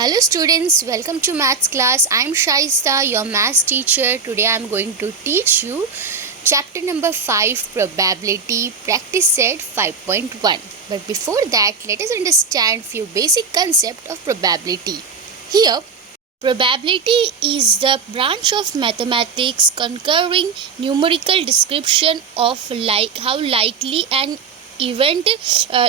Hello students, welcome to maths class. I am Shaista, your maths teacher. Today I am going to teach you chapter number 5, probability, practice set 5.1. But before that, let us understand few basic concept of probability. Here, probability is the branch of mathematics concurring numerical description of how likely an event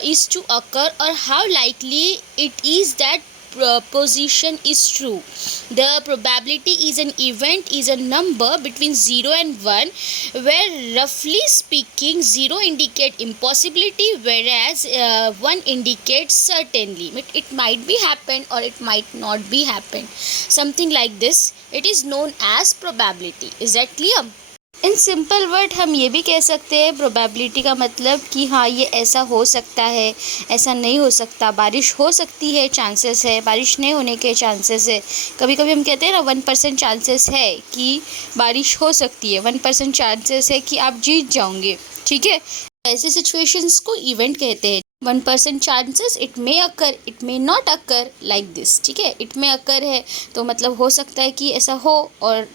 is to occur or how likely it is that proposition is true. The probability is an event is a number between 0 and 1 where roughly speaking 0 indicate impossibility whereas 1 indicates certainly. It might be happen or it might not be happen. Something like this. It is known as probability. Is that clear? In simple word हम ये भी कह सकते हैं probability का मतलब कि हाँ ये ऐसा हो सकता है, ऐसा नहीं हो सकता, बारिश हो सकती है, चांसेस है, बारिश नहीं होने के चांसेस है। कभी कभी हम कहते हैं ना 1% चांसेस है कि बारिश हो सकती है, 1% चांसेस है कि आप जीत जाओगे। ठीक है, ऐसे सिचुएशंस को इवेंट कहते हैं। 1% chances it may occur, it may not occur like this. ठीक है, इट मे अकर है तो मतलब हो सकता है कि ऐसा हो और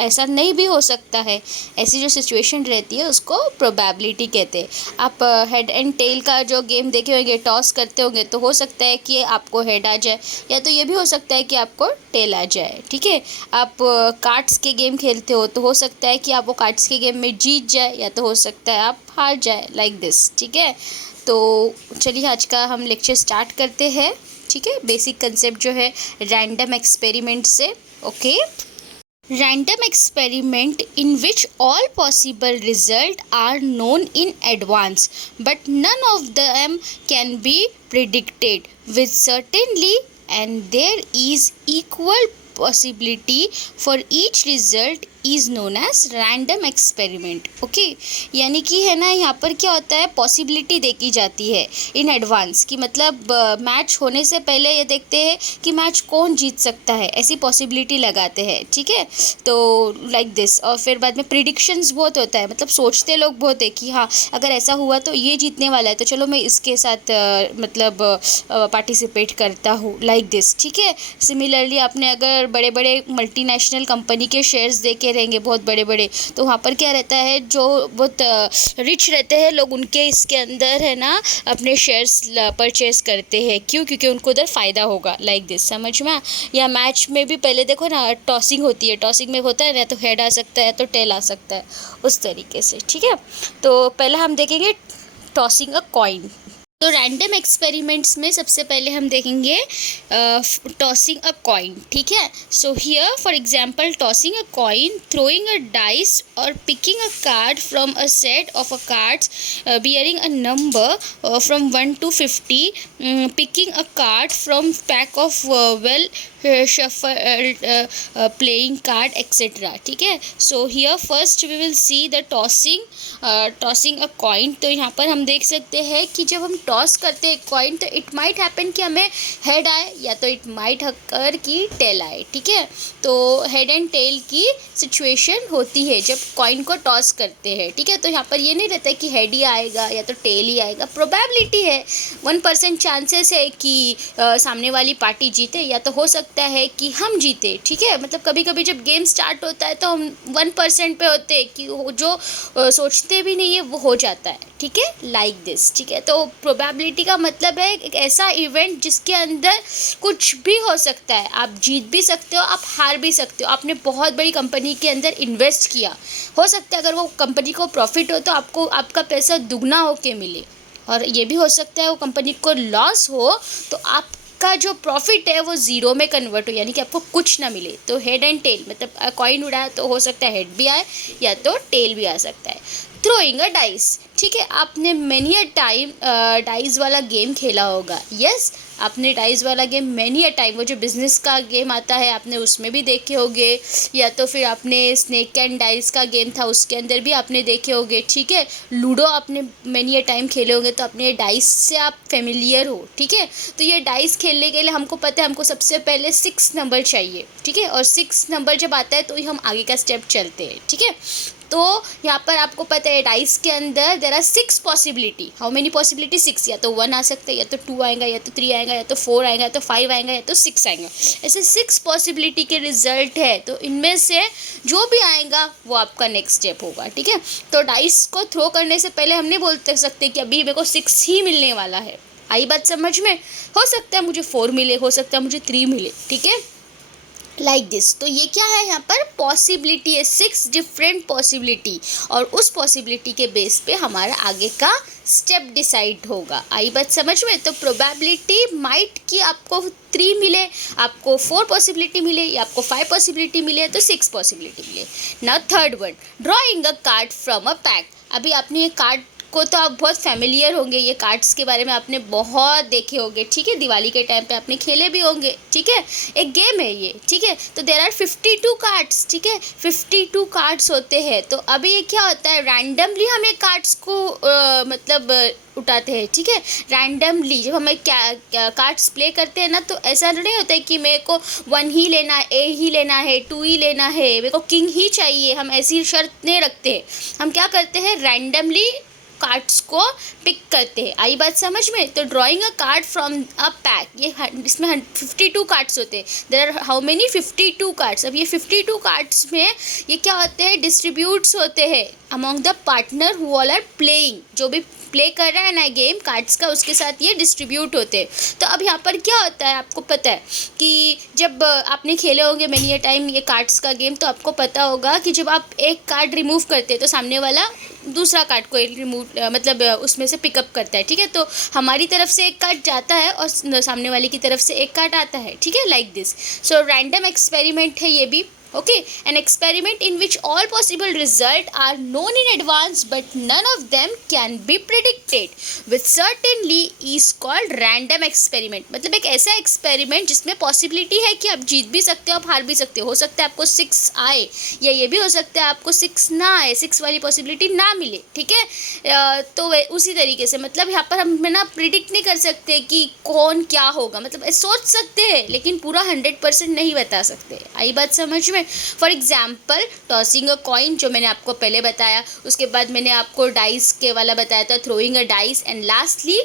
ऐसा नहीं भी हो सकता है। ऐसी जो सिचुएशन रहती है उसको प्रोबेबिलिटी कहते हैं। आप हेड एंड टेल का जो गेम देखे होंगे, टॉस करते होंगे तो हो सकता है कि आपको हेड आ जाए या तो ये भी हो सकता है कि आपको टेल आ जाए। ठीक है, आप कार्ड्स के गेम खेलते हो तो हो सकता है कि आप वो कार्ड्स के गेम में जीत जाए या तो हो सकता है आप हार जाए लाइक दिस। ठीक है, तो चलिए आज का हम लेक्चर स्टार्ट करते हैं। ठीक है, बेसिक कंसेप्ट जो है रैंडम एक्सपेरिमेंट से। Okay, random experiment in which all possible results are known in advance but none of them can be predicted with certainty and there is equal possibility for each result is known as random experiment. Okay, यानी कि है ना, यहाँ पर क्या होता है, possibility देखी जाती है इन एडवांस की मतलब मैच होने से पहले ये देखते हैं कि मैच कौन जीत सकता है, ऐसी पॉसिबिलिटी लगाते हैं। ठीक है, तो लाइक दिस। और फिर बाद में प्रिडिक्शंस बहुत होता है, मतलब सोचते लोग बहुत है कि हाँ अगर ऐसा हुआ तो ये जीतने वाला है तो चलो मैं इसके साथ मतलब पार्टिसिपेट करता हूँ लाइक दिस। ठीक है, सिमिलरली आपने अगर बड़े बड़े मल्टीनेशनल कंपनी के शेयर्स देखे रहेंगे बहुत बड़े बड़े, तो वहाँ पर क्या रहता है, जो बहुत रिच रहते हैं लोग उनके इसके अंदर है ना अपने शेयर्स परचेज करते हैं। क्यों? क्योंकि उनको उधर फ़ायदा होगा लाइक दिस। समझ में? या मैच में भी पहले देखो ना टॉसिंग होती है, टॉसिंग में होता है ना तो हेड आ सकता है तो टेल आ सकता है, उस तरीके से। ठीक है, तो पहले हम देखेंगे टॉसिंग अ कॉइन। तो रैंडम एक्सपेरिमेंट्स में सबसे पहले हम देखेंगे टॉसिंग अ कॉइन। ठीक है, so here for example tossing a coin, throwing a dice और picking a card from a set of a cards bearing a number from 1 to 50, picking a card from pack of well shuffled playing card etc. ठीक है, so here first we will see the tossing a coin. तो यहाँ पर हम देख सकते हैं कि जब हम टॉस करते हैं कॉइन तो इट माइट हैपन कि हमें हेड आए या तो इट माइट हकर कि टेल आए। ठीक है, तो हेड एंड टेल की सिचुएशन होती है जब कॉइन को टॉस करते हैं। ठीक है, तो यहाँ पर ये नहीं रहता है कि हेड ही आएगा या तो टेल ही आएगा, प्रोबेबिलिटी है, 1% चांसेस है कि सामने वाली पार्टी जीते या तो हो सकता है कि हम जीते। ठीक है, मतलब कभी कभी जब गेम स्टार्ट होता है तो हम 1% पे होते हैं कि जो सोचते भी नहीं है वो हो जाता है। ठीक है, लाइक दिस। ठीक है, तो प्रोबेबिलिटी का मतलब है एक ऐसा इवेंट जिसके अंदर कुछ भी हो सकता है, आप जीत भी सकते हो, आप हार भी सकते हो। आपने बहुत बड़ी कंपनी के अंदर इन्वेस्ट किया, हो सकता है अगर वो कंपनी को प्रॉफिट हो तो आपको आपका पैसा दुगना होके मिले, और ये भी हो सकता है वो कंपनी को लॉस हो तो आपका जो प्रॉफिट है वो ज़ीरो में कन्वर्ट हो, यानी कि आपको कुछ ना मिले। तो हेड एंड टेल मतलब कॉइन उड़ाया तो हो सकता है हेड भी आए या तो टेल भी आ सकता है। थ्रोइंग अ डाइस, ठीक है, आपने मैनी अ टाइम डाइस वाला गेम खेला होगा। यस, आपने डाइस वाला गेम मैनी अ टाइम, वो जो बिज़नेस का गेम आता है आपने उसमें भी देखे होंगे, या तो फिर आपने स्नेक एंड डाइस का गेम था उसके अंदर भी आपने देखे होंगे। ठीक है, लूडो आपने मैनी अ टाइम खेले होंगे, तो अपने डाइस से आप फेमिलियर हो। ठीक है, तो ये डाइस खेलने के लिए हमको पता है हमको सबसे पहले 6 नंबर चाहिए। ठीक है, और 6 नंबर जब आता है तो ही हम आगे का स्टेप चलते हैं। ठीक है, तो यहाँ पर आपको पता है डाइस के अंदर there are 6 possibility. How many possibility? 6. या तो 1 आ सकता है, या तो 2 आएगा, या तो 3 आएगा, या तो 4 आएगा, या तो 5 आएगा, या तो 6 आएगा. ऐसे 6 पॉसिबिलिटी के रिजल्ट है. तो इनमें से जो भी आएगा वो आपका नेक्स्ट स्टेप होगा. ठीक है, तो डाइस को थ्रो करने से पहले हम नहीं बोल सकते कि अभी मेरे को 6 ही मिलने वाला है. आई बात समझ में? हो सकता है मुझे 4 मिले, हो सकता है मुझे 3 मिले. ठीक है, लाइक दिस. तो ये क्या है, यहाँ पर पॉसिबिलिटी है, 6 डिफरेंट पॉसिबिलिटी, और उस पॉसिबिलिटी के बेस पे हमारा आगे का स्टेप डिसाइड होगा. आई बात समझ में? तो प्रोबेबिलिटी माइट कि आपको 3 मिले, आपको 4 पॉसिबिलिटी मिले, या आपको 5 पॉसिबिलिटी मिले, तो 6 पॉसिबिलिटी मिले. Now third one, drawing a card from a pack. अभी आपने ये कार्ड को तो आप बहुत फैमिलियर होंगे, ये कार्ड्स के बारे में आपने बहुत देखे होंगे. ठीक है, दिवाली के टाइम पे आपने खेले भी होंगे. ठीक है, एक गेम है ये. ठीक है, तो देयर आर 52 कार्ड्स. ठीक है, 52 कार्ड्स होते हैं. तो अभी ये क्या होता है, रैंडमली हम ये कार्ड्स को उठाते हैं. ठीक है, रैंडमली जब हमें कार्ड्स प्ले करते हैं ना, तो ऐसा नहीं होता है कि मेरे को 1 ही लेना है, ए ही लेना है, 2 ही लेना है, मेरे को किंग ही चाहिए. हम ऐसी शर्त नहीं रखते. हम क्या करते हैं, रैंडमली कार्ड्स को पिक करते हैं. आई बात समझ में? तो drawing a card from a pack, ये इसमें 52 कार्ड्स होते हैं. There are how many? 52 cards. अब ये 52 कार्ड्स में ये क्या होते हैं, डिस्ट्रीब्यूट्स होते हैं among the partner who all are playing. जो भी प्ले कर रहा है ना गेम कार्ड्स का, उसके साथ ये डिस्ट्रीब्यूट होते हैं. तो अब यहाँ पर क्या होता है, आपको पता है कि जब आपने खेले होंगे मैनी टाइम ये कार्ड्स का गेम, तो आपको पता होगा कि जब आप एक कार्ड रिमूव करते हैं तो सामने वाला दूसरा कार्ड को रिमूव मतलब उसमें से पिकअप करता है. ठीक है, तो हमारी तरफ से एक कार्ड जाता है और सामने वाले की तरफ से एक कार्ड आता है. ठीक है, like this. So random experiment है ये भी. Okay, an experiment in which all possible results are known in advance but none of them can be predicted with certainty is called random experiment. मतलब एक ऐसा एक्सपेरिमेंट जिसमें possibility है कि आप जीत भी सकते हो, आप हार भी सकते हो सकता है आपको 6 आए, या ये भी हो सकता है आपको 6 ना आए, 6 वाली पॉसिबिलिटी ना मिले. ठीक है, तो उसी तरीके से मतलब यहाँ पर हम ना प्रिडिक्ट नहीं कर सकते कि कौन क्या होगा. मतलब सोच सकते हैं लेकिन पूरा 100% नहीं बता सकते. आई बात समझ में? For example tossing a coin, जो मैंने आपको पहले बताया. उसके बाद मैंने आपको डाइस के वाला बताया था, throwing a dice, and lastly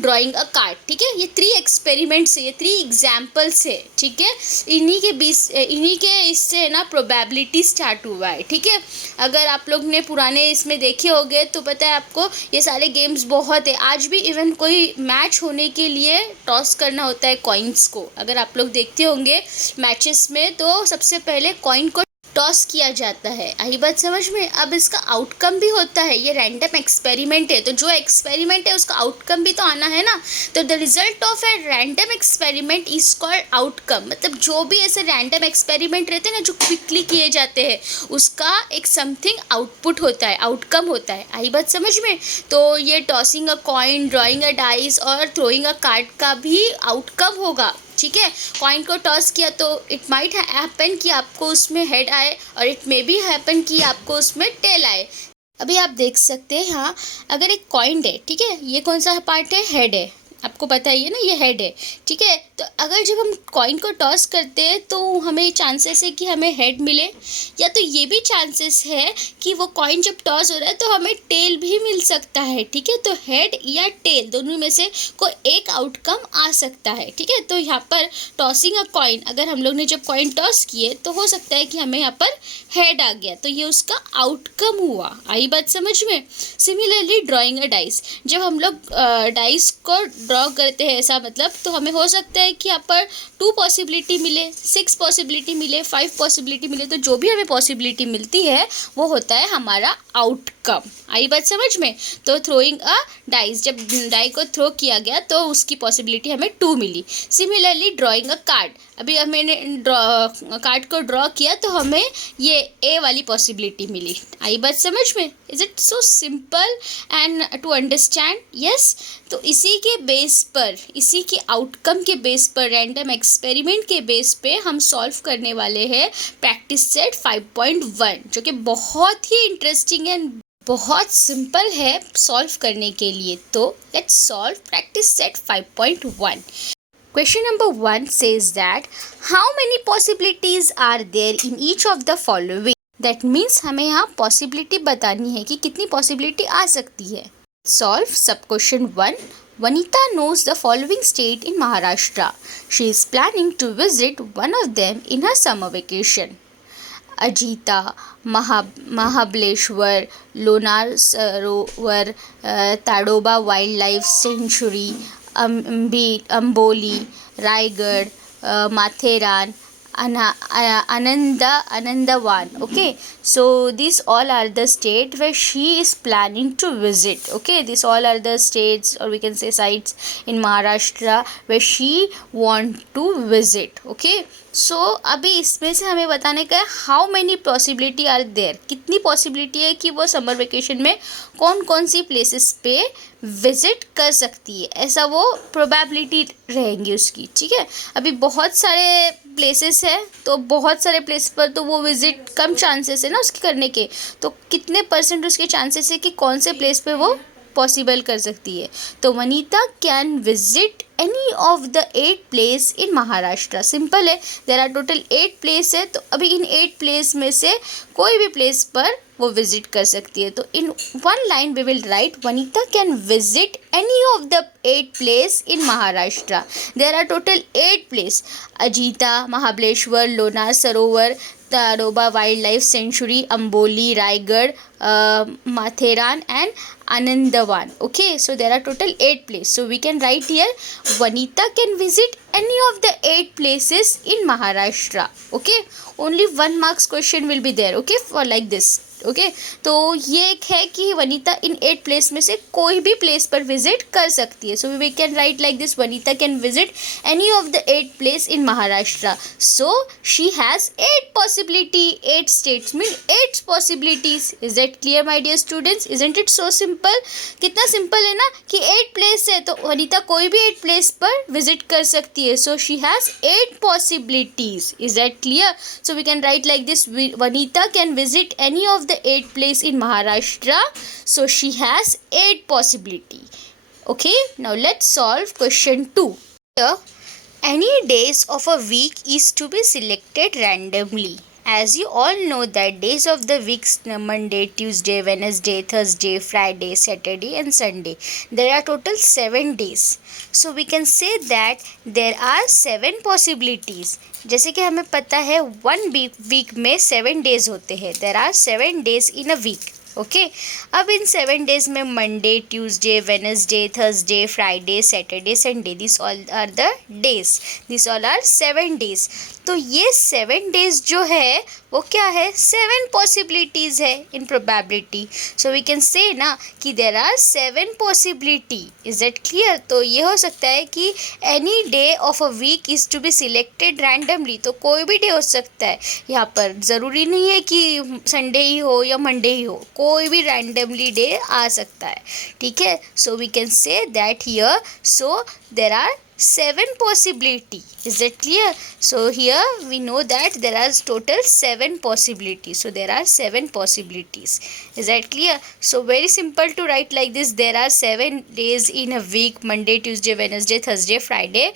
drawing a card. ठीक है, ये 3 एक्सपेरिमेंट्स है, ये 3 एग्जाम्पल्स है. ठीक है, इन्हीं के इससे ना प्रोबेबिलिटी स्टार्ट हुआ है. ठीक है, अगर आप लोग ने पुराने इसमें देखे होंगे तो पता है आपको ये सारे गेम्स बहुत है. आज भी इवन कोई मैच होने के लिए टॉस करना होता है कॉइन्स को. अगर आप लोग देखते होंगे मैचेस में, तो सबसे पहले कॉइन को टॉस किया जाता है. आई बात समझ में? अब इसका आउटकम भी होता है, ये रैंडम एक्सपेरिमेंट है, तो जो एक्सपेरिमेंट है उसका आउटकम भी तो आना है ना. तो the result of a random experiment is called outcome. मतलब जो भी ऐसे रैंडम एक्सपेरिमेंट रहते हैं ना, जो क्विकली किए जाते हैं, उसका एक समथिंग आउटपुट होता है, आउटकम होता है. आई बात समझ में? तो ये tossing a coin, drawing a dice और थ्रोइंग अ कार्ड का भी आउटकम होगा. ठीक है, कॉइन को टॉस किया तो इट माइट हैपन कि आपको उसमें हेड आए, और इट मे बी हैपन कि आपको उसमें टेल आए. अभी आप देख सकते हैं यहाँ, अगर एक कॉइन है, ठीक है, ये कौन सा पार्ट है, हेड है. आपको पता ही है ना, ये हेड है. ठीक है, तो अगर जब हम कॉइन को टॉस करते हैं तो हमें चांसेस है कि हमें हेड मिले, या तो ये भी चांसेस है कि वो कॉइन जब टॉस हो रहा है तो हमें टेल भी मिल सकता है. ठीक है, तो हेड या टेल दोनों में से कोई एक आउटकम आ सकता है. ठीक है, तो यहाँ पर टॉसिंग अ कॉइन, अगर हम लोग ने जब कॉइन टॉस किए तो हो सकता है कि हमें यहाँ पर हेड आ गया, तो ये उसका आउटकम हुआ. आई बात समझ में? सिमिलरली ड्रॉइंग अ डाइस, जब हम लोग डाइस को ड्रॉ करते हैं ऐसा मतलब, तो हमें हो सकता है कि यहाँ पर 2 पॉसिबिलिटी मिले, 6 पॉसिबिलिटी मिले, 5 पॉसिबिलिटी मिले. तो जो भी हमें पॉसिबिलिटी मिलती है वो होता है हमारा आउटकम. आई बात समझ में? तो थ्रोइंग अ डाइस, जब डाई को थ्रो किया गया तो उसकी पॉसिबिलिटी हमें 2 मिली. सिमिलरली ड्रॉइंग अ कार्ड, अभी हमने कार्ड को ड्रॉ किया तो हमें ये ए वाली पॉसिबिलिटी मिली. आई बात समझ में? Is it so simple and to understand? Yes. तो इसी के बेस पर, इसी के आउटकम के बेस पर, रैंडम एक्सपेरिमेंट के बेस पे हम सॉल्व करने वाले हैं प्रैक्टिस सेट 5.1, जो कि बहुत ही इंटरेस्टिंग एंड बहुत सिंपल है सॉल्व करने के लिए. तो let's solve practice set 5.1. Question number 1 says that how many possibilities are there in each of the following? That means हमें यहाँ पॉसिबिलिटी बतानी है कि कितनी पॉसिबिलिटी आ सकती है. Solve sub question 1. Vanita knows the following state in Maharashtra. She is planning to visit one of them in her summer vacation. Ajita, Mahabaleshwar, Lonar Sarovar, Tadoba Wildlife Sanctuary, Amboli, Raigad, Matheran, Anandavan. Okay, so these all are the states where she is planning to visit. Okay, these all are the states, or we can say sites in Maharashtra where she want to visit. Okay, सो अभी इसमें से हमें बताने का है how many possibility are there, कितनी possibility है कि वो समर वेकेशन में कौन कौन सी प्लेसेस पे विजिट कर सकती है, ऐसा वो प्रोबेबिलिटी रहेंगी उसकी. ठीक है, अभी बहुत सारे प्लेसेस है तो बहुत सारे प्लेस पर तो वो विजिट कम चांसेस है ना उसके करने के, तो कितने परसेंट उसके चांसेस है कि कौन से प्लेस पे वो पॉसिबल कर सकती है. तो Vanita can visit any of the 8 place in Maharashtra. Simple है, देर आर टोटल 8 प्लेस है, तो अभी इन 8 प्लेस में से कोई भी प्लेस पर वो विजिट कर सकती है. तो in one line we will write Vanita can visit any of the 8 place in Maharashtra. There are total 8 place: Ajanta, Mahabaleshwar, Lonar Sarovar, Tadoba wildlife sanctuary, Amboli, Raigad, Matheran and Anandavan. Okay, so there are total 8 places. So we can write here Vanita can visit any of the 8 places in Maharashtra. Okay, only 1 marks question will be there. Okay, for like this. Okay तो ये एक है कि वनीता इन 8 place में से कोई भी place पर विजिट कर सकती है. So we can write like this Vanita can visit any of the 8 place in Maharashtra. So she has 8 possibility. 8 states mean 8 possibilities. Is that clear my dear students? Isn't it so simple? कितना simple है ना कि 8 place है तो वनीता कोई भी 8 place पर visit कर सकती है. So she has 8 possibilities. Is that clear? So we can write like this Vanita can visit any of the 8 place in Maharashtra, so she has 8 possibility. Okay, now let's solve question 2. Here, any days of a week is to be selected randomly. As you all know that days of the weeks Monday, Tuesday, Wednesday, Thursday, Friday, Saturday and Sunday. There are total 7 days. So we can say that there are 7 possibilities. जैसे कि हमें पता है 1 week में 7 days होते हैं. There are 7 days in a week. Okay, अब इन 7 डेज में Monday, Tuesday, Wednesday, Thursday, Friday, Saturday, Sunday, this all are the days. This all are 7 days. तो ये 7 डेज जो है वो क्या है? 7 पॉसिबिलिटीज़ है in probability. So we can say ना कि there are 7 possibility. Is that clear? तो ये हो सकता है कि any day of a week is to be selected randomly. तो कोई भी डे हो सकता है, यहाँ पर ज़रूरी नहीं है कि संडे ही हो या मंडे ही हो, कोई भी रैंडमली डे आ सकता है. ठीक है, so we can say that here. So there are 7 possibility. Is that clear? So here we know that there are total 7 possibilities. So there are 7 possibilities. Is that clear? So very simple to write like this. There are 7 days in a week: Monday, Tuesday, Wednesday, Thursday, Friday,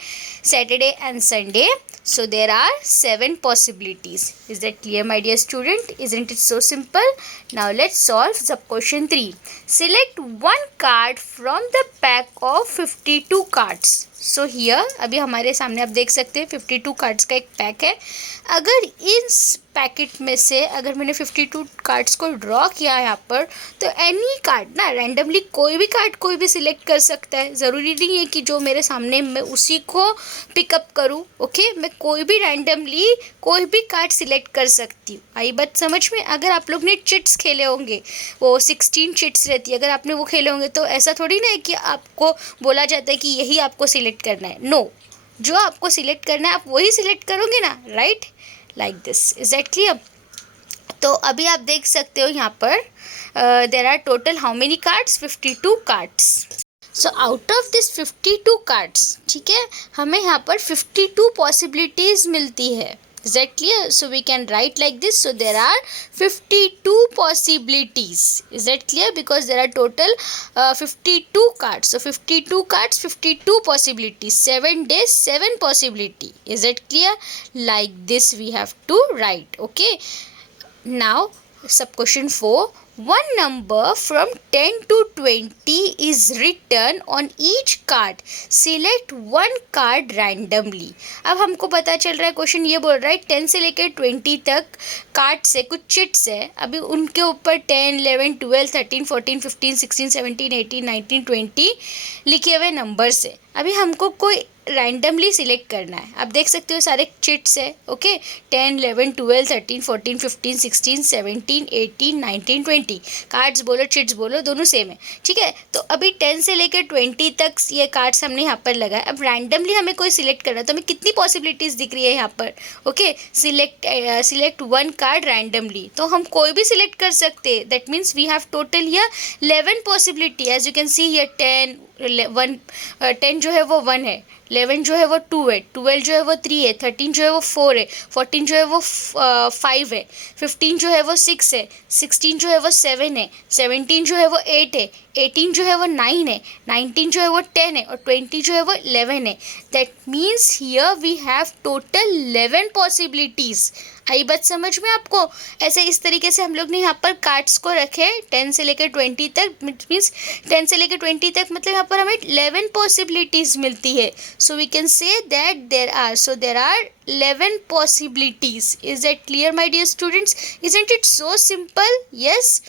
Saturday and Sunday. So there are 7 possibilities. Is that clear, my dear student? Isn't it so simple? Now let's solve sub question 3. Select one card from the pack of 52 cards. So here अभी हमारे सामने आप देख सकते हैं 52 cards का एक pack है. अगर इस पैकेट में से अगर मैंने 52 कार्ड्स को ड्रॉ किया यहाँ पर, तो एनी कार्ड ना रैंडमली कोई भी कार्ड कोई भी सिलेक्ट कर सकता है. ज़रूरी नहीं है कि जो मेरे सामने मैं उसी को पिकअप करूँ. ओके, मैं कोई भी रैंडमली कोई भी कार्ड सिलेक्ट कर सकती हूँ. आई बात समझ में? अगर आप लोग ने चिट्स खेले होंगे, वो 16 चिट्स रहती है, अगर आपने वो खेले होंगे तो ऐसा थोड़ी ना है कि आपको बोला जाता है कि यही आपको सिलेक्ट करना है. नो, जो आपको सिलेक्ट करना है आप वही सिलेक्ट करोगे ना, right? Like this. Is that clear? तो अभी आप देख सकते हो यहाँ पर there are total how many cards? 52 cards. So out of this 52 cards, ठीक है, हमें यहाँ पर 52 पॉसिबिलिटीज़ मिलती है. Is that clear? So we can write like this. So there are 52 possibilities. Is that clear? Because there are total 52 cards. So 52 cards, 52 possibilities. 7 days, 7 possibility. Is that clear? Like this we have to write. Okay. Now, sub question 4. One number from 10 to 20 is written on each card. Select one card randomly. अब हमको पता चल रहा है, question ये बोल रहा है 10 से लेकर 20 तक कार्ड्स है, कुछ चिट्स है. अभी उनके ऊपर 10, 11, 12, 13, 14, 15, 16, 17, 18, 19, 20 लिखे हुए नंबर्स है. अभी हमको कोई रैंडमली सिलेक्ट करना है. आप देख सकते हो सारे चिट्स है. ओके, 10, 11, 12, 13, 14, 15, 16, 17, 18, 19, 20 कार्ड्स बोलो चिट्स बोलो दोनों सेम है. ठीक है, तो अभी 10 से लेकर 20 तक ये कार्ड्स हमने यहाँ पर लगाए. अब रैंडमली हमें कोई सिलेक्ट करना है तो हमें कितनी पॉसिबिलिटीज़ दिख रही है यहाँ पर. Okay, select one card randomly. तो हम कोई भी सिलेक्ट कर सकते हैं. That means we have total here 11 possibility. As you can see here 10 जो है वो 1 है, 11 जो है वो 2 है, 12 जो है वो 3 है, 13 जो है वो 4 है, 14 जो है वो 5 है, 15 जो है वो 6 है, 16 जो है वो 7 है, 17 जो है वो 8 है, 18 जो है वो 9 है, 19 जो है वो 10 है और 20 जो है वो 11 है. That means here we have total 11 possibilities. आई बात समझ में आपको. ऐसे इस तरीके से हम लोग ने यहाँ पर कार्ड्स को रखे 10 से लेकर 20 तक. मीन्स 10 से लेकर 20 तक मतलब यहाँ पर हमें 11 पॉसिबिलिटीज़ मिलती है. So we can say that there are 11 possibilities. Is that clear, my dear students? Isn't it so simple? Yes.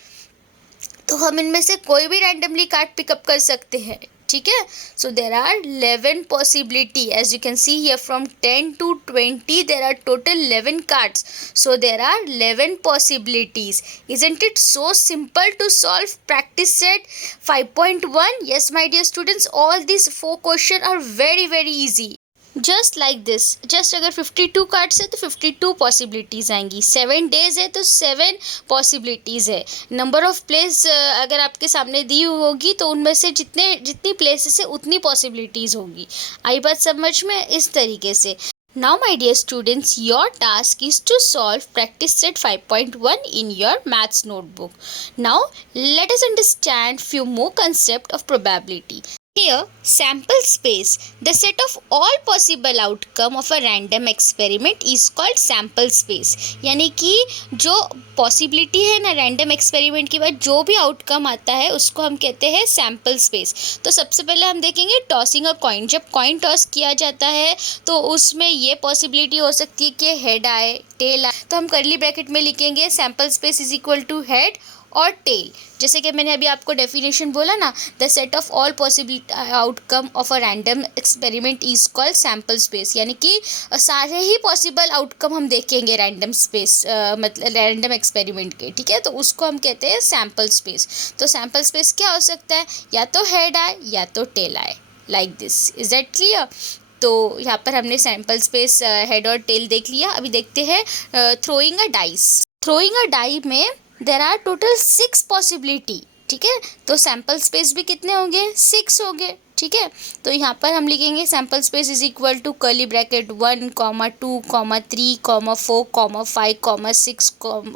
तो हम इनमें से कोई भी रैंडमली कार्ड पिकअप कर सकते हैं. ठीक है, so there are 11 possibility. As you can see here from 10 to 20 there are total 11 cards. So there are 11 possibilities. Isn't it so simple to solve? Practice set 5.1. Yes, my dear students, all these 4 questions are very very easy. Just like this. Just अगर 52 cards है तो 52 possibilities आएंगी. 7 days है तो 7 possibilities है. Number of place अगर आपके सामने दी होगी तो उनमें से जितनी प्लेसेस है उतनी पॉसिबिलिटीज़ होगी. आई बात समझ में. इस तरीके से. Now, my dear students, your task is to solve practice set 5.1 in your maths notebook. Now, let us understand few more concepts of probability. Here, sample space, the set of all possible outcome of a random experiment is called sample space. यानी कि जो possibility है ना random experiment के बाद जो भी outcome आता है उसको हम कहते हैं सैम्पल स्पेस. तो सबसे पहले हम देखेंगे टॉसिंग अ कॉइन. जब कॉइन टॉस किया जाता है तो उसमें ये पॉसिबिलिटी हो सकती है कि हेड आए, टेल आए. तो हम कर्ली ब्रैकेट में लिखेंगे sample space is equal to head और टेल. जैसे कि मैंने अभी आपको डेफिनेशन बोला ना, the set of all possible outcome of a random experiment is called sample space. यानी कि सारे ही पॉसिबल आउटकम हम देखेंगे रैंडम स्पेस मतलब रैंडम एक्सपेरिमेंट के. ठीक है, तो उसको हम कहते हैं सैम्पल स्पेस. तो सैम्पल स्पेस क्या हो सकता है, या तो हेड आए या तो टेल आए, like this. Is that clear? तो यहाँ पर हमने सैम्पल स्पेस हेड और टेल देख लिया. अभी देखते हैं throwing a dice. Throwing a die में देर आर टोटल 6 पॉसिबिलिटी. ठीक है, तो सैम्पल स्पेस भी कितने होंगे, 6 होंगे. ठीक है, तो यहाँ पर हम लिखेंगे sample space is equal to curly bracket 1, 2, 3, 4, 5, 6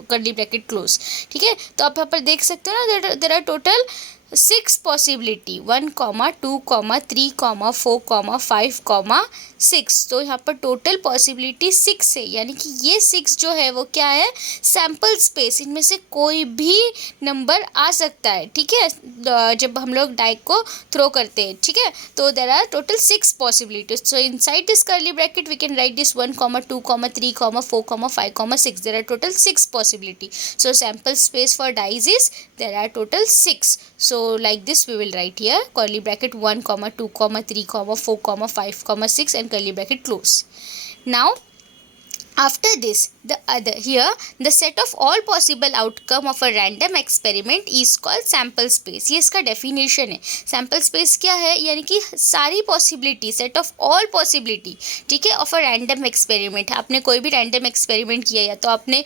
curly bracket close. ठीक है, तो आप यहाँ पर देख सकते हो ना देर आर टोटल 6 पॉसिबिलिटी 1, 2, 3, 4, 5, 6. तो यहाँ पर टोटल पॉसिबिलिटी 6 है. यानी कि ये 6 जो है वो क्या है, सैम्पल स्पेस. इनमें से कोई भी नंबर आ सकता है. ठीक है, जब हम लोग डाई को थ्रो करते हैं. ठीक है, तो there are total 6 possibilities. So inside this curly bracket we can write this 1, 2, 3, 4, 5, 6. There are total 6 possibility. So sample space for dice is there are total 6. So like this we will write here curly bracket 1, 2, 3, 4, 5, 6 and curly bracket close. Now after this the set of all possible outcome of a random experiment is called sample space. ये इसका definition है. Sample space क्या है, यानी कि सारी possibility, set of all possibility. ठीक है, ऑफ अ रैंडम एक्सपेरिमेंट. आपने कोई भी रैंडम एक्सपेरिमेंट किया या तो आपने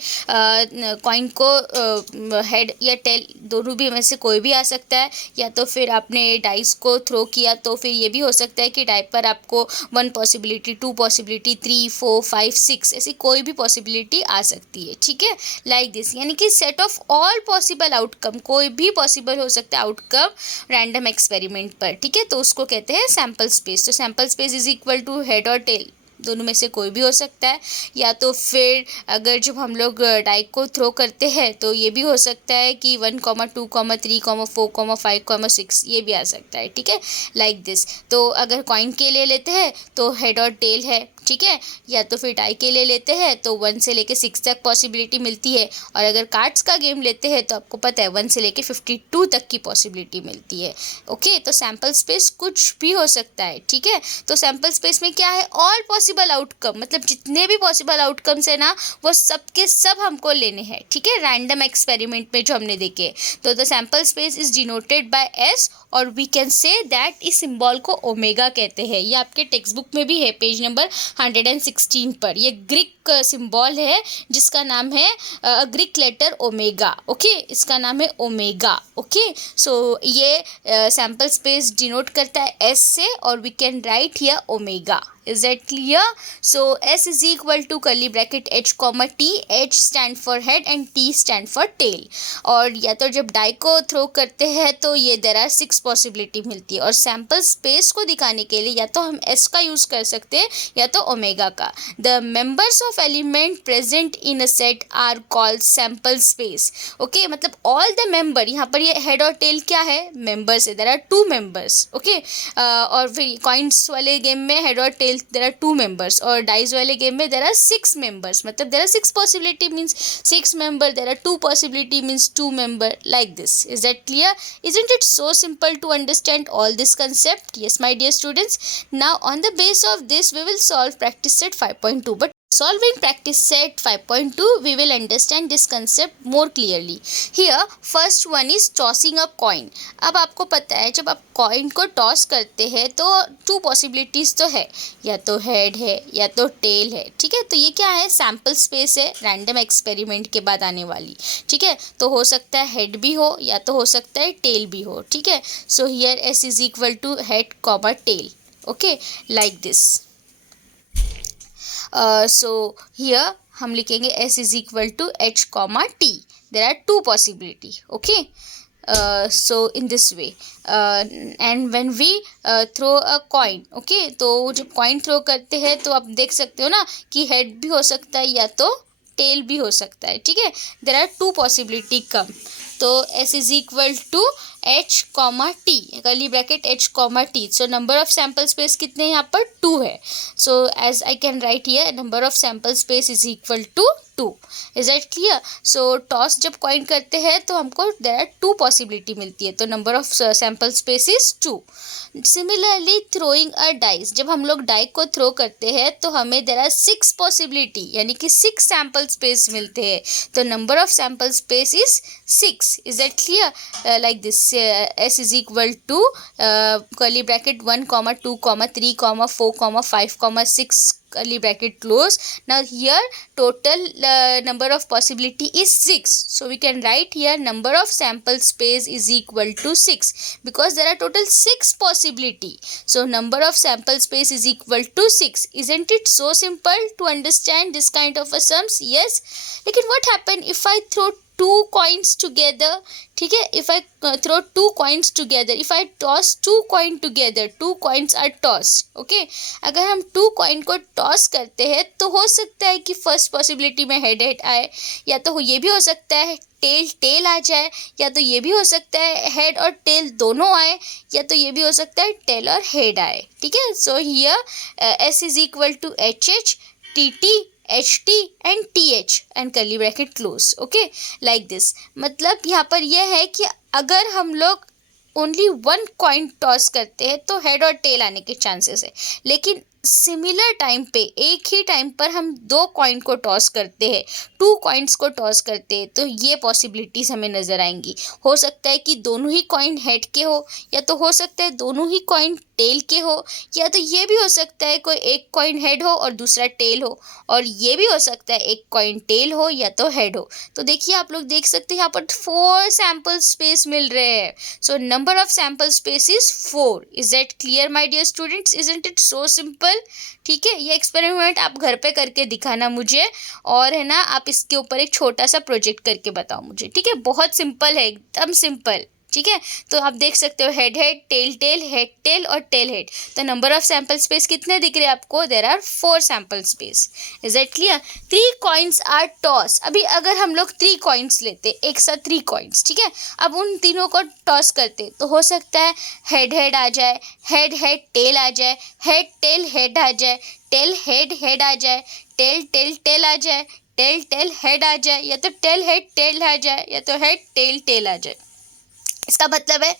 कॉइन को हेड या टेल दोनों भी में से कोई भी आ सकता है, या तो फिर आपने डाइस को थ्रो किया तो फिर ये भी हो सकता है कि डाई पर आपको 1 पॉसिबिलिटी, 2 पॉसिबिलिटी, 3, 4, 5, 6 ऐसी कोई भी पॉसिबिलिटी आ सकती है. ठीक है, लाइक दिस. यानी कि set of all possible outcome, कोई भी पॉसिबल हो सकता है आउटकम रैंडम एक्सपेरिमेंट पर. ठीक है, तो उसको कहते हैं सैम्पल स्पेस. तो sample space is equal to head और टेल. दोनों में से कोई भी हो सकता है, या तो फिर अगर जब हम लोग डाई को थ्रो करते हैं तो ये भी हो सकता है कि 1, 2, 3, 4, 5, 6 ये भी आ सकता है, ठीक है, लाइक दिस। तो अगर कॉइन के लिए लेते हैं तो हेड और टेल है, ठीक है, या तो फिर डाई के लिए लेते हैं तो 1 से लेके 6 तक पॉसिबिलिटी मिलती है, और अगर कार्ड्स का गेम लेते हैं तो आपको पता है 1 से लेके 52 तक की पॉसिबिलिटी मिलती है। ओके, तो सैम्पल स्पेस कुछ भी हो सकता है, ठीक है। तो सैम्पल स्पेस में क्या है, ऑल पॉसिबल आउटकम, मतलब जितने भी पॉसिबल आउटकम्स है ना वो सब के सब हमको लेने हैं, ठीक है, रैंडम एक्सपेरिमेंट में जो हमने देखे। तो the sample space is denoted by S, और वी कैन से दैट इस सिंबल को ओमेगा कहते हैं। ये आपके टेक्स्ट बुक में भी है पेज नंबर 116 पर। ये ग्रीक सिंबल है जिसका नाम है ग्रीक लेटर ओमेगा। ओके, इसका नाम है ओमेगा। ओके, सो ये सैम्पल स्पेस डिनोट करता है एस से, और we can write here omega. Is that clear? So S is equal to curly bracket H comma T. H stand for head and T stand for tail. और या तो जब die को throw करते हैं तो ये there are 6 पॉसिबिलिटी मिलती है, और सैम्पल स्पेस को दिखाने के लिए या तो हम S का यूज़ कर सकते हैं या तो ओमेगा का। The members of element present in a set are called sample space. Okay, मतलब ऑल द मेंबर, यहाँ पर ये हेड और टेल क्या है, मेंबर्स है, देयर आर 2 मेंबर्स। ओके, और फिर कॉइन्स वाले गेम में हेड और टेल there are 2 members, और डाइज वाले गेम में there are 6 members, मतलब there are 6 possibility means 6 member, there are 2 possibility means 2 member, like this. Is that clear? Isn't it so simple to understand all this concept? Yes, my dear students. Now on the base of this we will solve practice set 5.2, but solving practice set 5.2 we will understand this concept more clearly. Here first one is tossing a coin. अब आपको पता है जब आप coin को toss करते हैं तो 2 पॉसिबिलिटीज़ तो है, या तो हेड है या तो टेल है, ठीक है। तो ये क्या है, सैम्पल स्पेस है, रैंडम एक्सपेरिमेंट के बाद आने वाली, ठीक है। तो हो सकता है हेड भी हो या तो हो सकता है टेल भी हो, ठीक है। So here S is equal to head comma tail. Okay, like this. So here हम लिखेंगे s is equal to h comma t. There are 2 possibility. Okay, so in this way and when we throw a coin, okay, तो जब coin throw करते हैं तो आप देख सकते हो ना कि हेड भी हो सकता है या तो टेल भी हो सकता है, ठीक है। देर आर 2 पॉसिबिलिटी कम। तो s is equal to h comma T, curly bracket h comma T. So number of sample space कितने हैं यहाँ पर 2 है। So as I can write here number of sample space is equal to 2। Is that clear? So toss जब coin करते हैं तो हमको देयर आर 2 पॉसिबिलिटी मिलती है, तो number of sample space is 2। Similarly throwing a dice, जब हम लोग डाई को थ्रो करते हैं तो हमें देयर आर 6 पॉसिबिलिटी, यानी कि 6 सैम्पल स्पेस मिलते हैं, तो number of sample space is 6। Is that clear? Like this, s is equal to curly bracket 1, 2, 3, 4, 5, 6 curly bracket close. Now here total number of possibility is 6. So we can write here number of sample space is equal to 6 because there are total 6 possibility. So number of sample space is equal to 6. Isn't it so simple to understand this kind of a sums? Yes. Lekin what happen if I throw 2 coins together? ठीक है, if I throw 2 coins together, if I toss 2 coin together, 2 coins are tossed. Okay, अगर हम 2 coin को toss करते हैं तो हो सकता है कि फर्स्ट पॉसिबिलिटी में हेड हेड आए, या तो ये भी हो सकता है टेल टेल आ जाए, या तो ये भी हो सकता है हेड और टेल दोनों आए, या तो ये भी हो सकता है टेल और हेड आए, ठीक है। So here s is equal to H H T T HT and TH and curly bracket close. Okay, like this. मतलब यहाँ पर यह है कि अगर हम लोग ओनली 1 कॉइन टॉस करते हैं तो हेड और टेल आने के चांसेस है, लेकिन सिमिलर टाइम पे एक ही टाइम पर हम 2 कॉइन को टॉस करते हैं, 2 कॉइन्स को टॉस करते हैं, तो ये पॉसिबिलिटीज़ हमें नज़र आएंगी। हो सकता है कि दोनों ही कॉइन हेड के हो, या तो हो सकता है दोनों ही कॉइन टेल के हो, या तो ये भी हो सकता है कोई एक कॉइन हेड हो और दूसरा टेल हो, और ये भी हो सकता है एक कॉइन टेल हो या तो हेड हो। तो देखिए आप लोग देख सकते हैं यहाँ पर 4 सैम्पल स्पेस मिल रहे हैं। So number of sample space is 4। Is that clear my dear students? Isn't it so simple? ठीक है, ये एक्सपेरिमेंट आप घर पे करके दिखाना मुझे, और है ना आप इसके ऊपर एक छोटा सा प्रोजेक्ट करके बताओ मुझे, ठीक है। बहुत सिंपल है, एकदम सिंपल, ठीक है। तो आप देख सकते हो head head, tail tail, head tail और टेल हेड। तो नंबर ऑफ सैंपल स्पेस कितने दिख रहे हैं आपको? There are 4 sample space. Is it clear? 3 coins are toss. अभी अगर हम लोग 3 कॉइन्स लेते, एक साथ 3 कॉइन्स, ठीक है, अब उन तीनों को टॉस करते तो हो सकता है हेड हेड आ जाए, हेड हेड टेल आ जाए, हेड टेल हेड आ जाए, टेल हेड हेड आ जाए, टेल टेल टेल आ जाए, टेल टेल हेड आ जाए, या तो टेल हेड टेल आ जाए, या तो हेड टेल टेल आ जाए। इसका मतलब है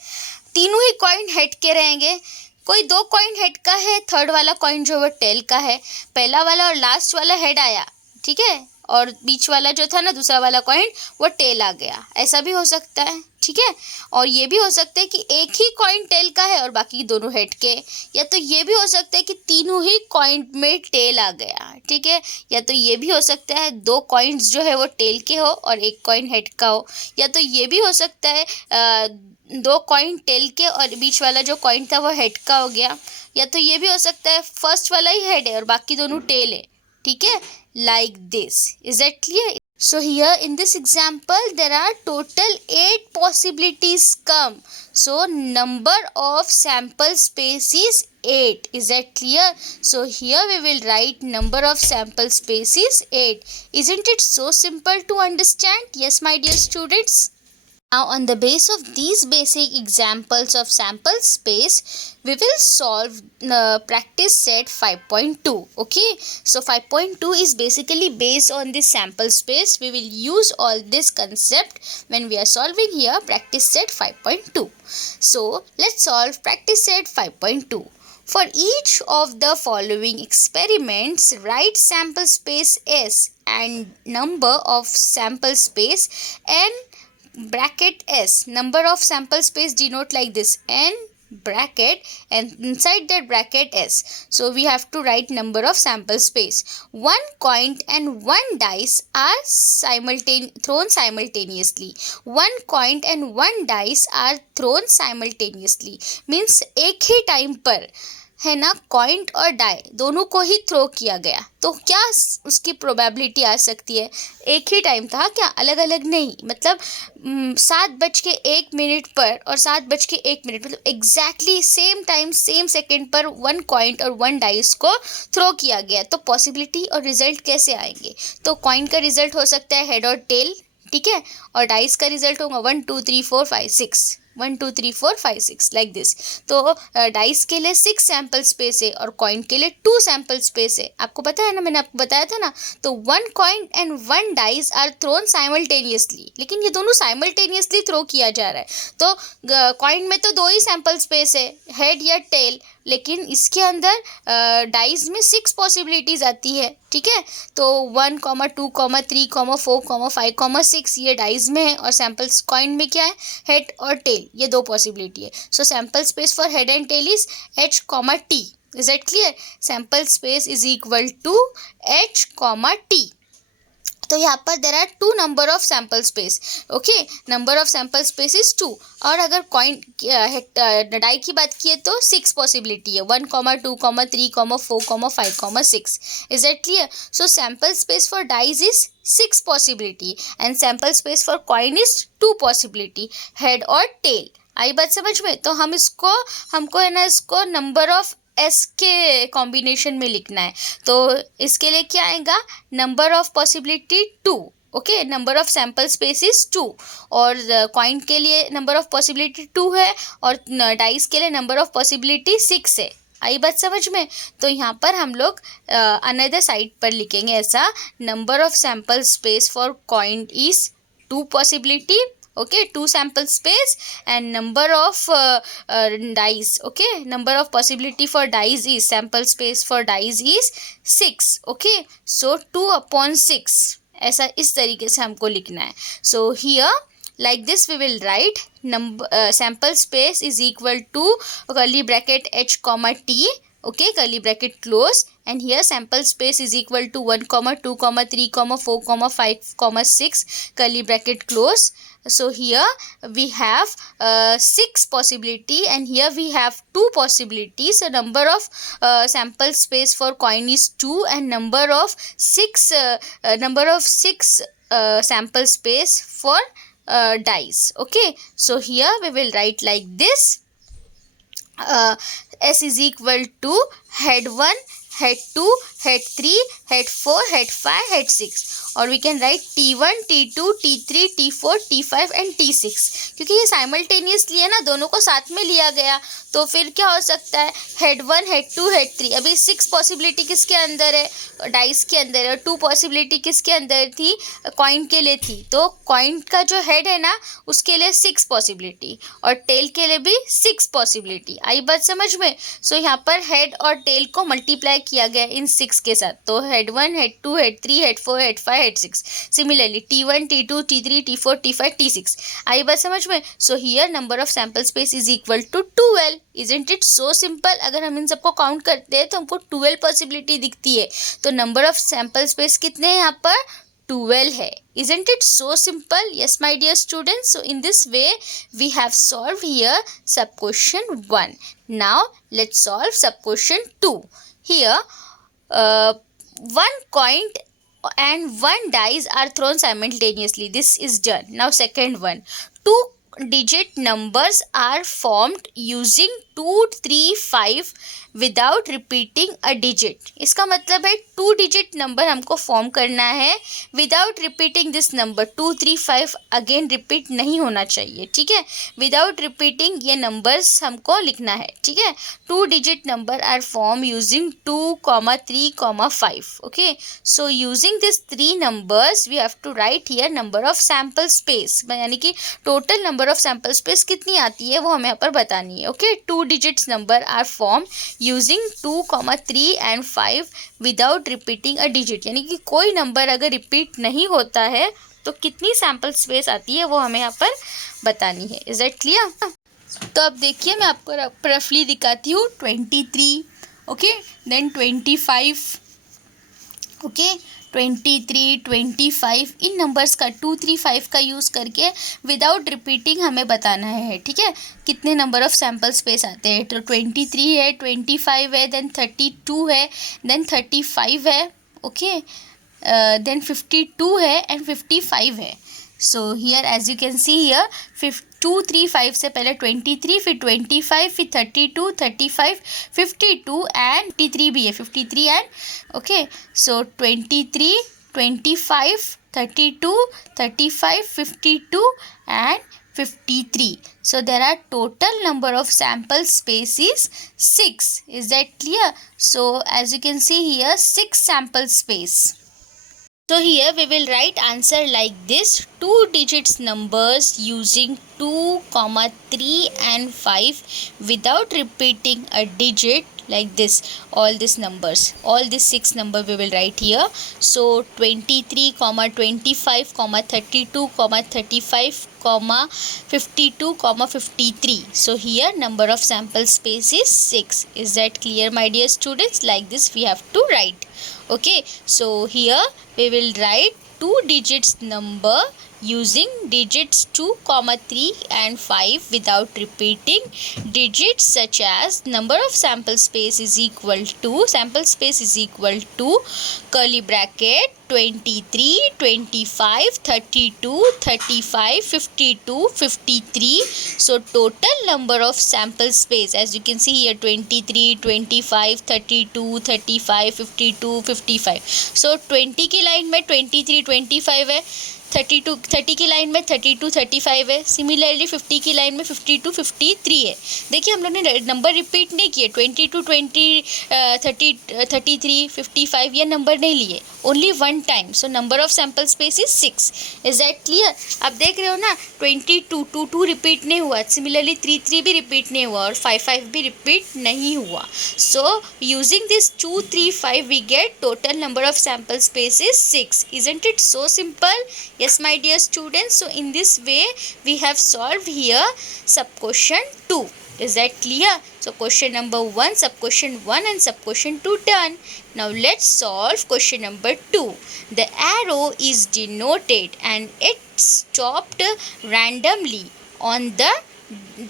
तीनों ही कॉइन हेड के रहेंगे। कोई 2 कॉइन हेड का है, थर्ड वाला कॉइन जो वो टेल का है, पहला वाला और लास्ट वाला हेड आया, ठीक है, और बीच वाला जो था ना दूसरा वाला कॉइन वो टेल आ गया। ऐसा भी हो सकता है, ठीक है। और ये भी हो सकता है कि एक ही कॉइन टेल का है और बाकी दोनों हेड के, या तो ये भी हो सकता है कि तीनों ही कॉइन में टेल आ गया, ठीक है, या तो ये भी हो सकता है 2 कॉइन्स जो है वो टेल के हो और एक कॉइन हेड का हो, या तो ये भी हो सकता है 2 कॉइन टेल के और बीच वाला जो कॉइन था वो हेड का हो गया, या तो ये भी हो सकता है फर्स्ट वाला ही हेड है और बाकी दोनों टेल है, ठीक है, like this. Is that clear? So here in this example there are total 8 possibilities come. So number of sample space is 8. Is that clear? So here we will write number of sample space is 8. Isn't it so simple to understand? Yes, my dear students. Now on the base of these basic examples of sample space, we will solve practice set 5.2. Okay, so 5.2 is basically based on this sample space. We will use all this concept when we are solving here practice set 5.2. So let's solve practice set 5.2. For each of the following experiments, write sample space S and number of sample space n bracket S. Number of sample space denote like this, n bracket and inside that bracket S. So we have to write number of sample space. 1 coin and 1 dice are thrown simultaneously. 1 coin and 1 dice are thrown simultaneously means एक ही time पर है ना coin और die दोनों को ही throw किया गया, तो क्या उसकी प्रोबेबिलिटी आ सकती है? एक ही टाइम था क्या, अलग अलग नहीं, मतलब 7:01 पर और 7:01 मतलब exactly same time same second पर 1 कॉइन और 1 डाइस को थ्रो किया गया, तो पॉसिबिलिटी और रिजल्ट कैसे आएंगे? तो कॉइन का रिजल्ट हो सकता है हेड और टेल, ठीक है, और डाइस का रिजल्ट होगा 1 2 3 4 5 6, 1 2 3 4 5 6 लाइक दिस। तो डाइस के लिए 6 सैंपल स्पेस है और कॉइन के लिए 2 सैंपल स्पेस है। आपको पता है ना, मैंने आपको बताया था ना। तो 1 coin and 1 dice are thrown simultaneously, लेकिन ये दोनों साइमल्टेनियसली थ्रो किया जा रहा है। तो कॉइन में तो 2 ही सैंपल स्पेस है, हेड या टेल, लेकिन इसके अंदर डाइस में 6 पॉसिबिलिटीज आती है, ठीक है। तो 1, 2, 3, 4, 5, 6 ये डाइस में है और सैंपल्स कॉइन में क्या है, हेड और टेल, ये 2 पॉसिबिलिटी है। So sample space for head and tail is H, T. Is that clear? Sample space is equal to H, T. तो यहाँ पर there are 2 number of sample space, okay, number of sample space is 2। और अगर coin die की बात की है तो 6 पॉसिबिलिटी है, 1, 2, 3, 4, 5, 6। Is that clear? So sample space for dice is 6 possibility and sample space for coin is 2 possibility, head और tail. आई बात समझ में? तो हमको है ना इसको नंबर ऑफ एस के कॉम्बिनेशन में लिखना है। तो इसके लिए क्या आएगा, number of possibility 2, okay, number of sample space is 2, और कॉइन के लिए नंबर ऑफ पॉसिबिलिटी 2 है और डाइस के लिए नंबर ऑफ पॉसिबिलिटी 6 है। आई बात समझ में? तो यहाँ पर हम लोग अनदर साइड पर लिखेंगे ऐसा, number of sample space for coin is 2 possibility, okay, 2 sample space, and number of dice, okay, number of possibility for dice is, sample space for dice is 6, okay, so 2/6 ऐसा इस तरीके से हमको लिखना है। so here like this we will write number sample space is equal to curly bracket H, T, okay, curly bracket close, and here sample space is equal to 1, 2, 3, 4, 5, 6 curly bracket close. So here we have 6 possibility and here we have 2 possibilities. So number of sample space for coin is 2 and number of 6 sample space for dice. Okay, so here we will write like this. S is equal to head 1, head 2, head 3, head 4, head 5, head 6, और we can write T1, T2, T3, T4, T5 and T6. क्योंकि ये simultaneously है ना, दोनों को साथ में लिया गया, तो फिर क्या हो सकता है, हेड 1, हेड 2, हेड 3. अभी 6 पॉसिबिलिटी किसके अंदर है, डाइस के अंदर है. 2 पॉसिबिलिटी किसके अंदर थी, कॉइन के लिए थी. तो कॉइन का जो हेड है ना, उसके लिए 6 पॉसिबिलिटी और टेल के लिए भी 6 पॉसिबिलिटी. आई बात समझ में. सो यहाँ पर हेड और टेल को मल्टीप्लाई किया गया इन 6 के साथ. तो head 1, head 2, head 3, head 4, head 5, head 6. Similarly T1, T2, T3, T4, T5, T6. आई बात समझ में. So here number of sample space is equal to 12. Isn't it so simple? अगर हम इन सबको काउंट करते हैं तो हमको 12 पॉसिबिलिटी दिखती है. तो नंबर ऑफ सैम्पल स्पेस कितने हैं यहाँ पर, 12 है. Isn't it so simple? Yes, my dear students. So in this way we have solved here sub question 1. Now let's solve sub question 2. Here one coin and one dice are thrown simultaneously. This is done. Now second one, 2-digit numbers are formed using 2, 3, 5 without repeating a digit. इसका मतलब है 2 digit number हमको form करना है without repeating this number. 2, 3, 5 again repeat नहीं होना चाहिए. ठीक है, विदाउट रिपीटिंग ये नंबर्स हमको लिखना है. ठीक है, 2 digit number are form using 2, 3, 5. Okay, so using this 3 numbers we have to write here number of sample space. यानी कि total number of sample space कितनी आती है वो हमें यहाँ पर बतानी है. Okay, 2 digits number are form using 2, 3 and 5 without repeating a digit. यानी कि कोई नंबर अगर रिपीट नहीं होता है तो कितनी सैम्पल स्पेस आती है वो हमें यहाँ पर बतानी है. Is that clear? तो अब देखिए मैं आपको रफली दिखाती हूँ. 23, ओके, देन 25, ओके, 23, 25 इन नंबर्स का 2, 3, 5 का यूज़ करके विदाउट रिपीटिंग हमें बताना है. ठीक है, कितने नंबर ऑफ सैम्पल स्पेस आते हैं. तो 23 है, 25 है, देन 32 है, देन 35 है, ओके, देन 52 है एंड 55 है. So here as you can see here 2, 3, 5 से पहले 23, फिर 25, फिर 32, 35, 52 एंड 53 भी है. 53 and okay, so 23, 25, 32, 35, 52 and 53. So there are total number of sample spaces 6. Is that clear? So as you can see here 6 sample space. So here we will write answer like this. 2 digits numbers using 2, 3 and 5 without repeating a digit like this. All these numbers, all these 6 number we will write here. So 23, 25, 32, 35, 52, 53. So here number of sample space is 6. Is that clear, my dear students? Like this we have to write. Okay, so here we will write 2 digits number using digits 2, 3 and 5 without repeating digits, such as number of sample space is equal to curly bracket 23, 25, 32, 35, 52, 53. So total number of sample space, as you can see here, 23, 25, 32, 35, 52, 55. So 20 की line में 23, 25 है, 30 की line में 32, 35 है. Similarly 50 की line में 52, 53 है. देखिए हम लोग ने नंबर रिपीट नहीं किए. 22, 20, 30, 33, 55 ये नंबर नहीं लिए, only one time. So number of sample space is 6. Is that clear? अब देख रहे हो ना, 22, 2 रिपीट नहीं हुआ, सिमिलरली 3 भी रिपीट नहीं हुआ और 5 भी रिपीट नहीं हुआ. So using this 2, 3, 5 we get total number of sample space is 6. Isn't it so simple? Yes, my dear students. So in this way we have solved here sub question 2. Is that clear? So question number 1, sub question 1 and sub question 2 done. Now let's solve question number 2. The arrow is denoted and it's chopped randomly on the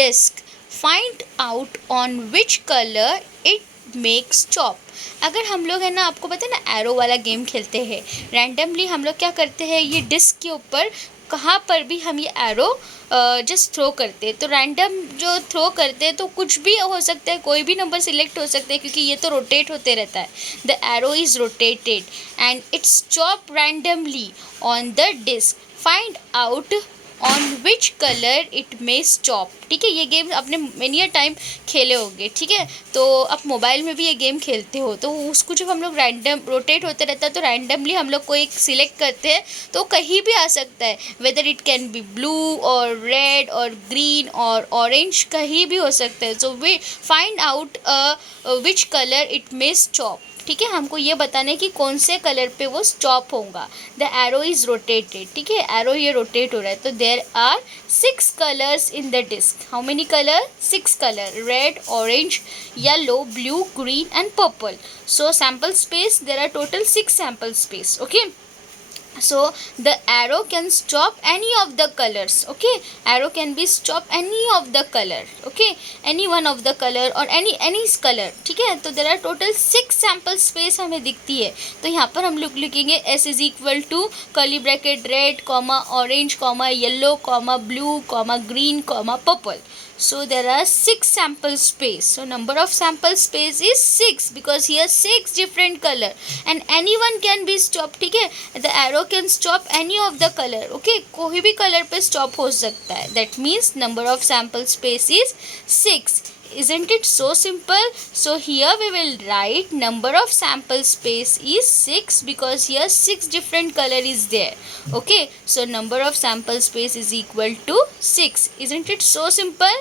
disc. Find out on which color it makes chop. अगर हम लोग है ना, आपको पता है ना, arrow वाला गेम खेलते हैं, रैंडमली हम लोग क्या करते हैं, ये डिस्क के ऊपर कहाँ पर भी हम ये एरो जस्ट थ्रो करते हैं, तो रैंडम जो थ्रो करते हैं तो कुछ भी हो सकता है, कोई भी नंबर सिलेक्ट हो सकता है, क्योंकि ये तो रोटेट होते रहता है. The arrow is rotated and it's chop randomly on the disc. Find out on which colour it may stop. ठीक है, ये गेम आपने मेनी टाइम खेले होंगे. ठीक है, तो आप मोबाइल में भी ये गेम खेलते हो, तो उसको जब हम लोग रैंडम रोटेट होते रहता है तो रैंडमली हम लोग को एक सिलेक्ट करते हैं, तो कहीं भी आ सकता है. Whether it can be blue और रेड और ग्रीन और ऑरेंज, कहीं भी हो सकता है. So we find out which colour it may stop. ठीक है, हमको ये बताना है कि कौन से कलर पे वो स्टॉप होगा. The arrow is rotated. ठीक है, एरो ये रोटेट हो रहा है, तो there are 6 colours in the disc. How many colour? 6 colour. Red, orange, yellow, blue, green and purple. So sample space, there are total 6 sample space. Okay, so the arrow can stop any of the colors. Okay, arrow can be stop any of the color. Okay, any one of the color or any color. ठीक है, तो there are total 6 sample space हमें दिखती है. तो यहाँ पर हम लोग लिखेंगे s is equal to curly bracket red comma orange comma yellow comma blue comma green comma purple. So there are 6 sample space. So number of sample space is 6 because here 6 different color and anyone can be stopped. ठीक है, the arrow can stop any of the color. Okay, कोई भी color पे stop हो सकता है. That means number of sample space is 6. Isn't it so simple? So here we will write number of sample space is 6 because here 6 different color is there. Okay, so number of sample space is equal to 6. Isn't it so simple?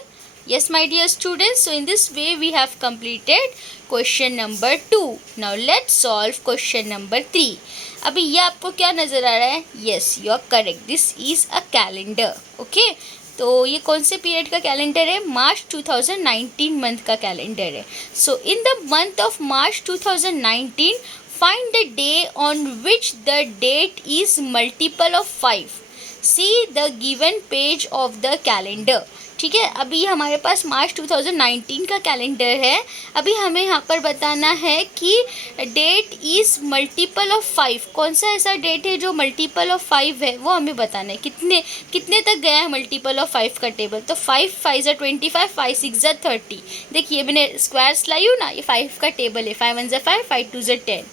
Yes, my dear students. So in this way we have completed question number 2. Now let's solve question number 3. अभी ये आपको क्या नज़र आ रहा है? Yes, you are correct. This is a calendar. Okay, तो ये कौन से पीरियड का कैलेंडर है? मार्च 2019 मंथ का कैलेंडर है. So in the month of March 2019 find the day on which the date is multiple of 5. See the given page of the calendar. ठीक है, अभी हमारे पास मार्च 2019 का कैलेंडर है. अभी हमें यहाँ पर बताना है कि डेट इज़ मल्टीपल ऑफ 5. कौन सा ऐसा डेट है जो मल्टीपल ऑफ 5 है, वो हमें बताना है. कितने तक गया है मल्टीपल ऑफ 5 का टेबल. तो 5 5 25, 5 6 30. देखिए मैंने स्क्वायर्स लाई हूँ ना, ये 5 का टेबल है. 5 1 5, 5 2 10.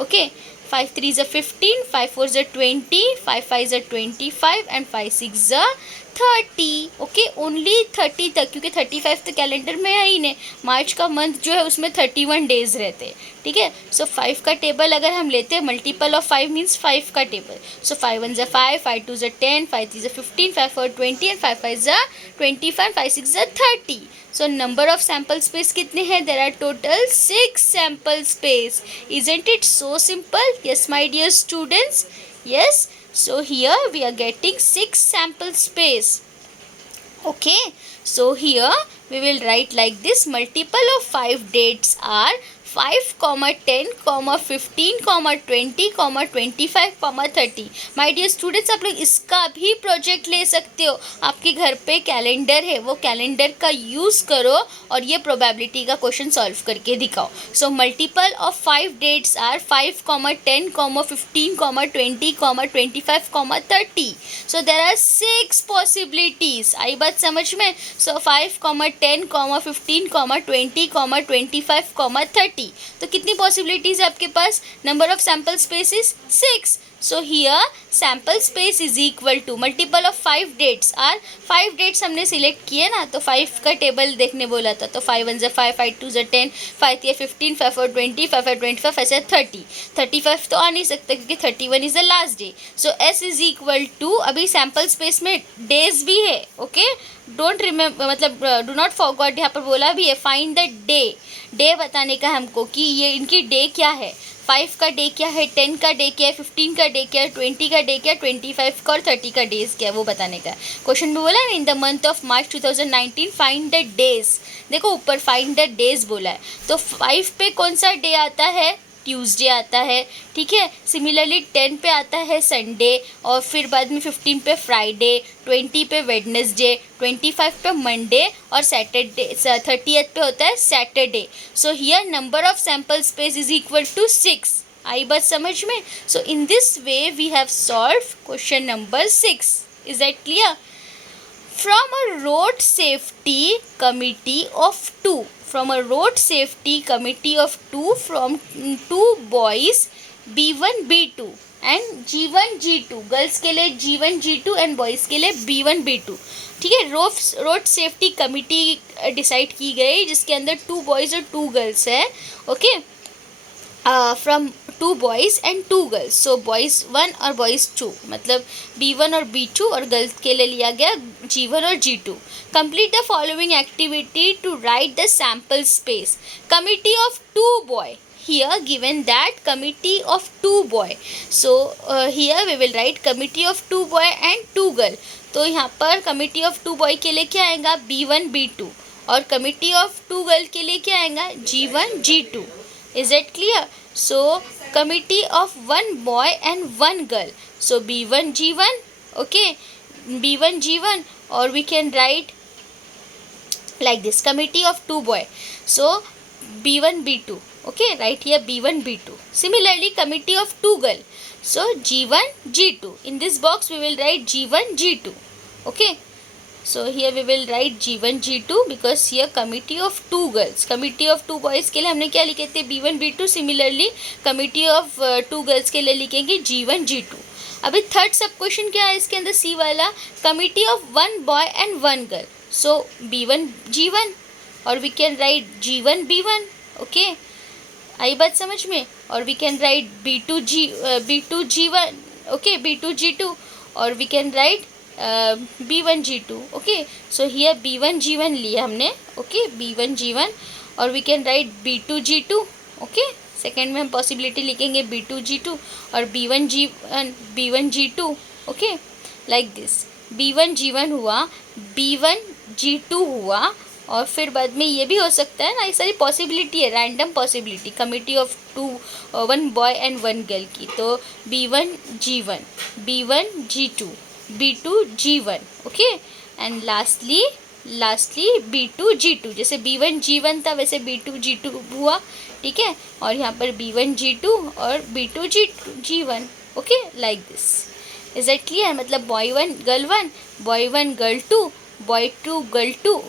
Okay, 5 3 15, 5 4 20, 5 5 25 and 5 6 30. ओके, ओनली 30 तक, क्योंकि 35 तो कैलेंडर में है ही नहीं. मार्च का मंथ जो है उसमें 31 डेज रहते हैं. ठीक है, सो 5 का टेबल अगर हम लेते हैं, मल्टीपल ऑफ 5 मीन्स 5 का table. So 5 1 5, 5 2 10, 5 3 15, 5 4 20 and 5 5 25, 5 6 30. So number of sample space कितने हैं? There are total 6 sample space. Isn't it so simple? Yes my dear students, yes. So here we are getting 6 sample space. Okay, so here we will write like this. Multiple of 5 dates are 5, 10, 15, 20, 25, 30. My dear students, आप लोग इसका भी project ले सकते हो. आपके घर पे कैलेंडर है, वो कैलेंडर का यूज़ करो और ये प्रोबेबिलिटी का क्वेश्चन सॉल्व करके दिखाओ. So multiple of 5 dates are 5, 10, 15, 20, 25, 30. So there are 6 possibilities. आई बात समझ में? सो 5, 10, 15, 20, 25, 30. तो कितनी पॉसिबिलिटीज है आपके पास? Number of sample space is 6. So here sample space is equal to multiple of 5 dates are 5 dates हमने सिलेक्ट किए ना, तो 5 का टेबल देखने बोला था. तो 5 1 5, 5 2 10, 5 3 15, 5 4 20, 5 5 25 ऐसे 30. 35 तो आ नहीं सकता क्योंकि 31 is the last day. So S is equal to, अभी सैम्पल स्पेस में डेज भी है. ओके, डोंट रिमेम्बर, मतलब डू नॉट फॉरगॉट, यहाँ पर बोला भी है फाइंड द डे. डे बताने का हमको कि ये इनकी डे क्या है. 5 का डे क्या है, 10 का डे क्या है, 15 का डे क्या है, 20 का डे क्या है, 25 का और 30 का डेज क्या है, वो बताने का. क्वेश्चन में बोला है इन the month of March 2019 find the days. देखो ऊपर फाइंड द डेज बोला है, तो 5 पे कौन सा डे आता है? ट्यूसडे आता है. ठीक है, सिमिलरली 10 पे आता है संडे, और फिर बाद में 15 पे फ्राइडे, 20 पे वेडनेसडे, 25 पे मंडे और सैटरडे 30th पे होता है Saturday. So here number of sample space is equal to 6. आई बात समझ में? So in this way we have solve question number 6. Is that clear? From a road safety committee of two, from a road safety committee of two, from two boys B1 B2 and G1 G2, girls के लिए G1 G2 and boys के लिए B1 B2. ठीक है, road safety committee decide की गई जिसके अंदर 2 बॉयज़ और 2 गर्ल्स है. Okay, from 2 boys and 2 girls. So boys 1 और बॉयज़ 2, मतलब B1 और B2, और गर्ल्स के लिए लिया गया G1 और G2. Complete the following activity to write the sample space. Committee of 2 boy, here given that committee of 2 boy, so here we will write committee of 2 boy and 2 girl. तो यहाँ पर committee of 2 boy के लिए क्या आएगा B1 B2, और committee of 2 girl के लिए क्या आएगा G1 G2. Is that clear? So committee of 1 boy and 1 girl, so B1 G1. Okay, B1 G1, or we can write like this, committee of 2 boy, so B1 B2. Okay, right here B1 B2. Similarly, committee of 2 girl, so G1 G2. In this box we will write G1 G2. Okay, so here we will write G1 G2 because here committee of 2 girls. Committee of 2 boys के लिए हमने क्या लिखे थे B1 B2. Similarly, committee of 2 girls के लिए लिखेंगे G1 G2. अभी थर्ड सब क्वेश्चन क्या है इसके अंदर, सी वाला, committee of 1 boy and 1 girl, so B1 G1, और we can write G1 B1. Okay, आई बात समझ में. और we can write B2 G1. Okay, B2 G2, और we can write B1 G2. Okay, so here B1 G1 लिया हमने. Okay, B1 G1, और we can write B2 G2. Okay, second में हम पॉसिबिलिटी लिखेंगे B2 G2 और B1 G2. Okay, like this. B1 G1 हुआ, B1 G2 हुआ, और फिर बाद में ये भी हो सकता है ना, ये सारी पॉसिबिलिटी है, random possibility, committee of 1 boy and 1 girl की. तो B1 G1, B1 G2, B2 G1. Okay, and lastly B2 G2. जैसे B1 G1 था वैसे B2 G2 हुआ. ठीक है, और यहाँ पर B1 G2 और B2 G1. Okay, like this. Is that clear? मतलब boy 1 girl 1, boy 1 girl 2, boy 2 girl 2,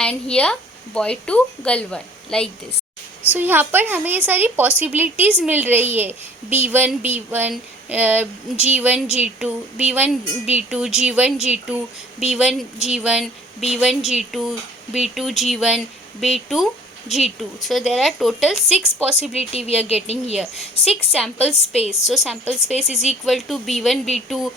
and here boy 2 girl 1, like this. So यहाँ पर हमें ये सारी possibilities मिल रही है. B1 B1, G1 G2, B1 B2, G1 G2, B1 G1, B1 G2, B2 G1, B2 G2. So there are total 6 possibility we are getting here. 6 sample space. So sample space is equal to B1 B2,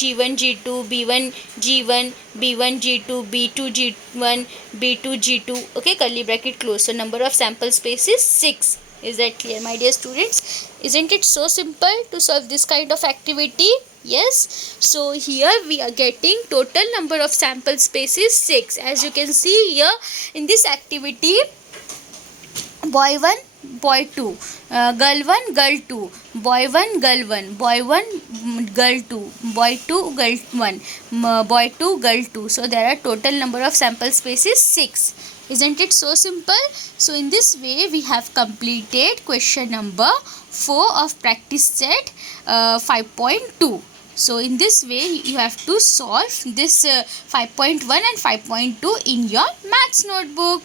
G1 G2, B1 G1, B1 G2, B2 G1, B2 G2. Okay, curly bracket close. So number of sample space is 6. Is that clear, my dear students? Isn't it so simple to solve this kind of activity? Yes. So here we are getting total number of sample spaces 6. As you can see here in this activity, boy 1 boy 2, girl 1 girl 2, boy 1 girl 1, boy 1 girl 2, boy 2 girl 1, boy 2 girl 2. So there are total number of sample spaces 6. Isn't it so simple? So in this way we have completed question number 4 of practice set 5.2. So in this way you have to solve this 5.1 and 5.2 in your maths notebook.